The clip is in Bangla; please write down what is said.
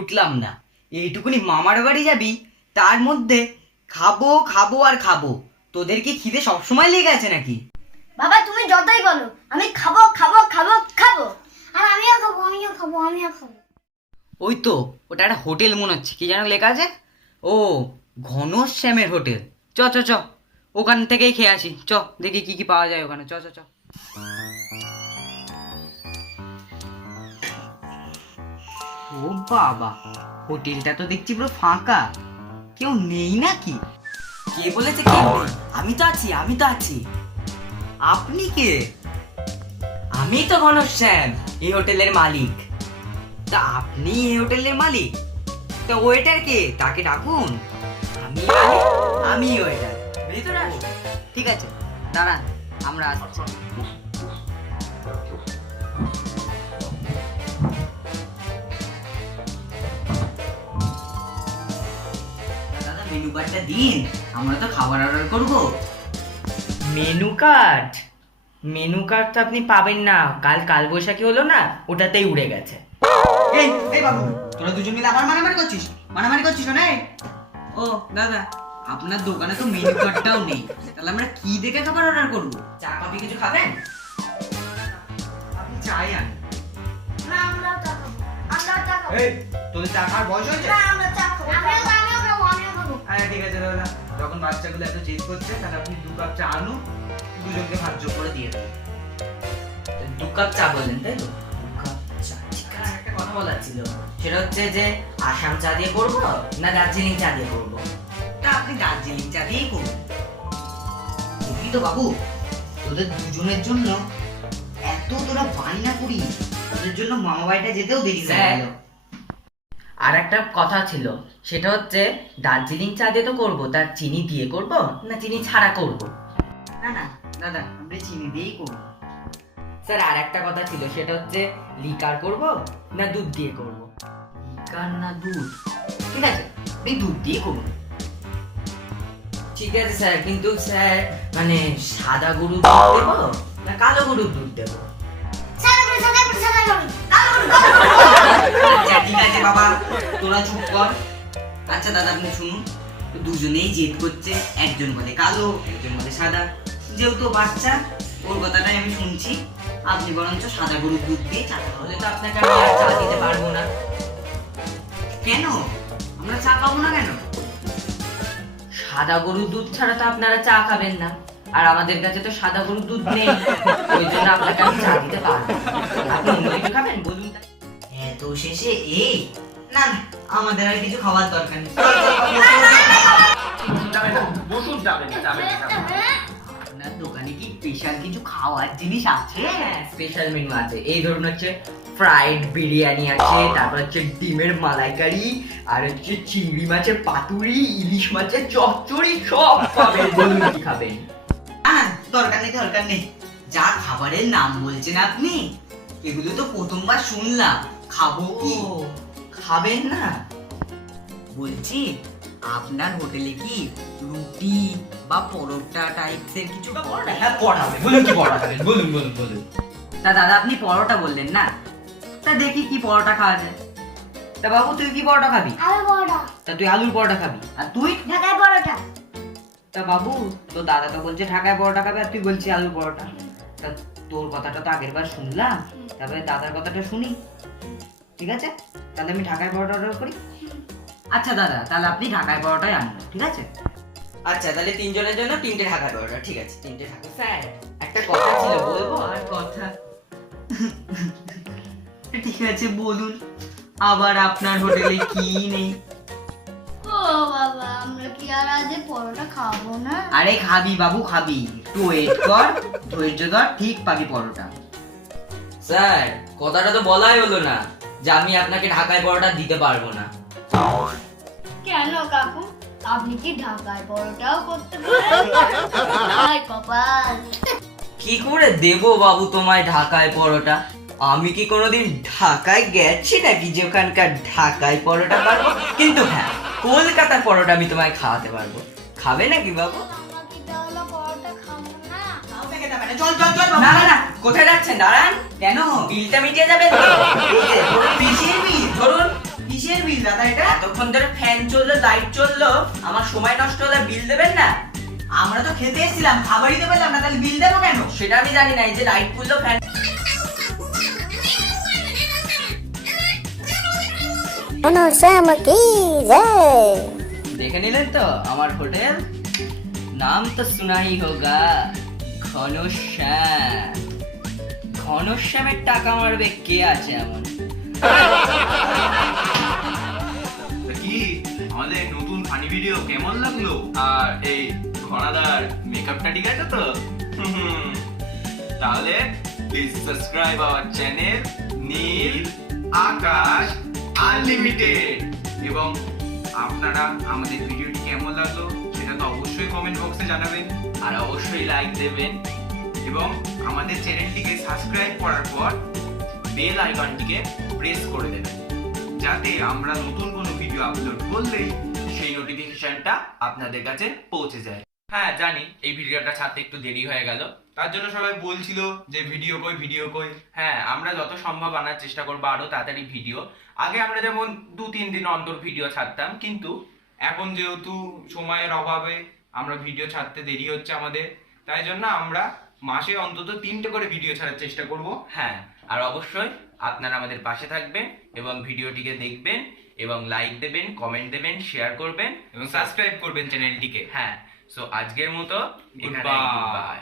উঠলাম না। এইটুকুনি মামার বাড়ি যাবি, তার মধ্যে খাবো খাবো আর খাবো। তোদের কি খিদে সবসময় লেগে আছে নাকি? বাবা তুমি যতই বলো, আমি খাবো খাবো খাবো খাবো, আর আমিও খাবো আমিও খাবো আমিও খাবো। ওই তো, ওটা একটা হোটেল মনে হচ্ছে, কি যেন লেখা আছে। ও, ঘনশ্যামের হোটেল। চ চ চ, ওখান থেকেই খেয়ে আসি। চ, দেখি কি কি পাওয়া যায় ওখানে। চ চ চ। ও বাবা, হোটেলটা তো দেখছি পুরো ফাঁকা, কেউ নেই নাকি? কে বলেছে কেউ নেই? আমি তো আছি, আমি তো আছি। আপনি কে? আমি তো ঘনশ্যাম, এই হোটেলের মালিক। তা আপনি এই হোটেলের মালিক? তা ওয়েটার কে? তাকে ডাকুন। আমি ওয়েটার। ভিতরে আসুন। ঠিক আছে, দাঁড়ান, আমরা আসছি। দাদা মেনু কার্ডটা দিন, আমরা তো খাবার অর্ডার করব। Menu card? মেনু কার্ড তো আপনি পাবেন না, কাল বৈশাখী হলো না, ওটাতেই উড়ে গেছে। এই এই বাবু, তোরা দুজন মিলে আবার মারামারি করছিস না? ও দাদা, আপনার দোকানে তো মেনু কার্ডটাও নেই, তাহলে আমরা কি দেখে খাবার অর্ডার করব? চা কফি কিছু খাবেন? আপনি চাই আন। না আমরা চা খাবো, আমরা চা খাবো। এই, তোদের চা খাওয়ার বয়স হয়েছে? না আমরা চা খাবো, আমিও খাবো আমিও খাবো। আরে ঠিক আছে দাদা, যখন বাচ্চাগুলো এত জেদ করছে, তাহলে আপনি 2 কাপ চা আনুন, দুজনকে ভাগ যোগ করে দিয়ে দেবেন। 2 কাপ চা বললেন তাই তো? 2 কাপ চা, ঠিক আছে। একটা কথা বলার ছিল, সেটা হচ্ছে যে আসাম চা দিয়ে করব না দার্জিলিং চা দিয়ে করব? তা আপনি দার্জিলিং চা দিয়েই করুন। দেখি তো বাবু, তোদের দুজনের জন্য এত তোরা বায়না করি, তোদের জন্য মামা বাড়িটা যেতেও দেরি হয়ে গেল। আর একটা কথা ছিল, সেটা হচ্ছে দার্জিলিং চা দিয়ে তো করবো, তার চিনি দিয়ে করব না চিনি ছাড়া করব? না না দাদা, আমরা চিনি দিয়েই করব। স্যার আর একটা কথা ছিল, সেটা হচ্ছে লিকার করব না দুধ দিয়ে করব? লিকার না দুধ? ঠিক আছে, আপনি দুধ দিয়ে করুন। ঠিক আছে স্যার, কিন্তু স্যার মানে সাদা গরুর দুধ দেবো না কালো গরুর দুধ দেবো? আচ্ছা ঠিক আছে বাবা, তোরা চুপ কর। আচ্ছা দাদা আপনি শুনুন, দুজনেই জেদ করছে, একজন বলে কালো একজন বলে সাদা। যেহেতু বাচ্চা, ওর কথাটাই আমি শুনছি, আপনি বরঞ্চ সাদা গরুর দুধ দিয়ে চা খাওয়ালে তো আপনাকে আমি আর চা দিতে পারবো না। কেন আমরা চা খাবো না কেন? সাদা গরুর দুধ ছাড়া তো আপনারা চা খাবেন না, আর আমাদের কাছে তো সাদা গরুর দুধ নেই, ওই জন্য আপনাকে আমি চা দিতে পারবো। আপনি অন্য কিছু খাবেন বলুন? এত শেষে এই? না না, আমাদের আর কিছু খাওয়ার দরকার নেই। আপনার দোকানে কি স্পেশাল কিছু খাওয়ার জিনিস আছে? স্পেশাল মেনু আছে, এই ধরুন হচ্ছে ফ্রাইড বিরিয়ানি আছে, তারপর হচ্ছে ডিমের মালাইকারি, আর হচ্ছে চিংড়ি মাছের পাতুরি, ইলিশ মাছের চচ্চড়ি, সব পাবেন। বলুন কি খাবেন? দরকার নেই, যা খাবারের নাম বলছেন আপনি, এগুলো তো প্রথমবার শুনলাম। খাবো কি? খাবেন না? বলছি আপনার হোটেলে কি রুটি বা পরোটা টাইপসের কিছু পড়াবে? হ্যাঁ পড়াবে। বলুন কি পড়াবেন? বলুন। তা দাদা আপনি পরোটা বললেন না, তা দেখি কি পরোটা খাওয়া যায়। তা বাবু তুই কি পরোটা খাবি? আলু পরোটা। তা তুই আলুর পরোটা খাবি, আর তুই? ঢাকাই পরোটা। তা বাবু, তো দাদা তো বলছে ঢাকায় পরোটা খাবে, আর তুই বলছিস আলুর পরোটা। তা তোর কথাটা তো আগের বার শুনলাম, তারপরে দাদার কথাটা শুনি। ঠিক আছে, তাহলে আমি ঢাকায় পরোটা অর্ডার করি। আচ্ছা দাদা, তাহলে আপনি ঢাকায় পরোটাই আনুন, ঠিক আছে? আচ্ছা তাহলে 3 জনের জন্য 3টে ঢাকায় পরোটা। ঠিক আছে, 3টে ঢাকা। স্যার একটা কথা ছিল, বলবো? আর কথা? ঠিক আছে বলুন, আবার আপনার হোটেলে কি নেই? ও বাবা, আমরা কি আর আজ পরোটা খাবো না? আরে খাবি বাবু, খাবি, একটু ওয়েট কর, ধৈর্য ধর, ঠিক পাবি পরোটা। স্যার কথাটা তো বলাই হলো না যে আমি আপনাকে ঢাকায় পরোটা দিতে পারবো না। কেন কাকু, আপনি কি ঢাকায় পরোটাও করতে পারেন? কপাল। কি করে দেবো বাবু তোমায় ঢাকায় পরোটা? আমি কি কোনোদিন ঢাকায় গেছি নাকি যে ওখানকার ঢাকায় পরোটা পারবো? কিন্তু হ্যাঁ, কলকাতার পরোটা আমি তোমায় খাওয়াতে পারবো। খাবে নাকি বাবু? আমরা কি তাহলে পরোটা খাবো না? চল না না না, কোথায় যাচ্ছেন? দাঁড়ান। কেন? বিলটা মিটিয়ে যাবে তো? এই যে, ধরুন পিসির বিল, ধরুন পিসির কিসের বিল দাদা এটা? এতক্ষণ ধরে ফ্যান চললো, লাইট চললো, আমার সময় নষ্ট হলে বিল দেবেন না? আমরা তো খেতে এসেছিলাম, খাবারই তো পেলাম না, তাহলে বিল দেবো কেন? সেটা আমি জানি না। এই যে লাইট পুড়লো, ফ্যান দেখে নিলেন তো আমার হোটেল? নাম তো সুনা হি হোগা, ঘনশ্যাম। ঘনশ্যামের টাকা মারবে কে আছে এমন? কি আমাদের নতুন ফানি ভিডিও কেমন লাগলো? আর এই ঘনাদার মেকআপটা ঠিক আছে তো? তাহলে please subscribe our channel Neel Akash unlimited. এবং আপনারা আমাদের ভিডিওটি কেমন লাগলো সেটা তো অবশ্যই কমেন্ট বক্সে জানাবেন, আর অবশ্যই লাইক দেবেন এবং আমাদের চ্যানেলটিকে সাবস্ক্রাইব করার পর বেল আইকনটিকে প্রেস করে দেবেন, যাতে আমরা নতুন কোনো ভিডিও আপলোড করলেই সেই নোটিফিকেশনটা আপনাদের কাছে পৌঁছে যায়। হ্যাঁ জানি এই ভিডিওটা ছাড়তে একটু দেরি হয়ে গেল, তার জন্য সবাই বলছিল যে ভিডিও কই। হ্যাঁ, আমরা যত সম্ভব আনার চেষ্টা করবো আরো তাড়াতাড়ি ভিডিও। আগে আমরা যেমন 2-3 দিন অন্তর ভিডিও ছাড়তাম, কিন্তু এখন যেহেতু সময়ের অভাবে আমরা ভিডিও ছাড়তে দেরি হচ্ছে আমাদের, তাই জন্য আমরা মাসে অন্তত 3টে করে ভিডিও ছাড়ার চেষ্টা করব। হ্যাঁ, আর অবশ্যই আপনারা আমাদের পাশে থাকবেন এবং ভিডিওটিকে দেখবেন এবং লাইক দেবেন, কমেন্ট দেবেন, শেয়ার করবেন এবং সাবস্ক্রাইব করবেন চ্যানেলটিকে। হ্যাঁ, সো আজকের মতো গুড বাই।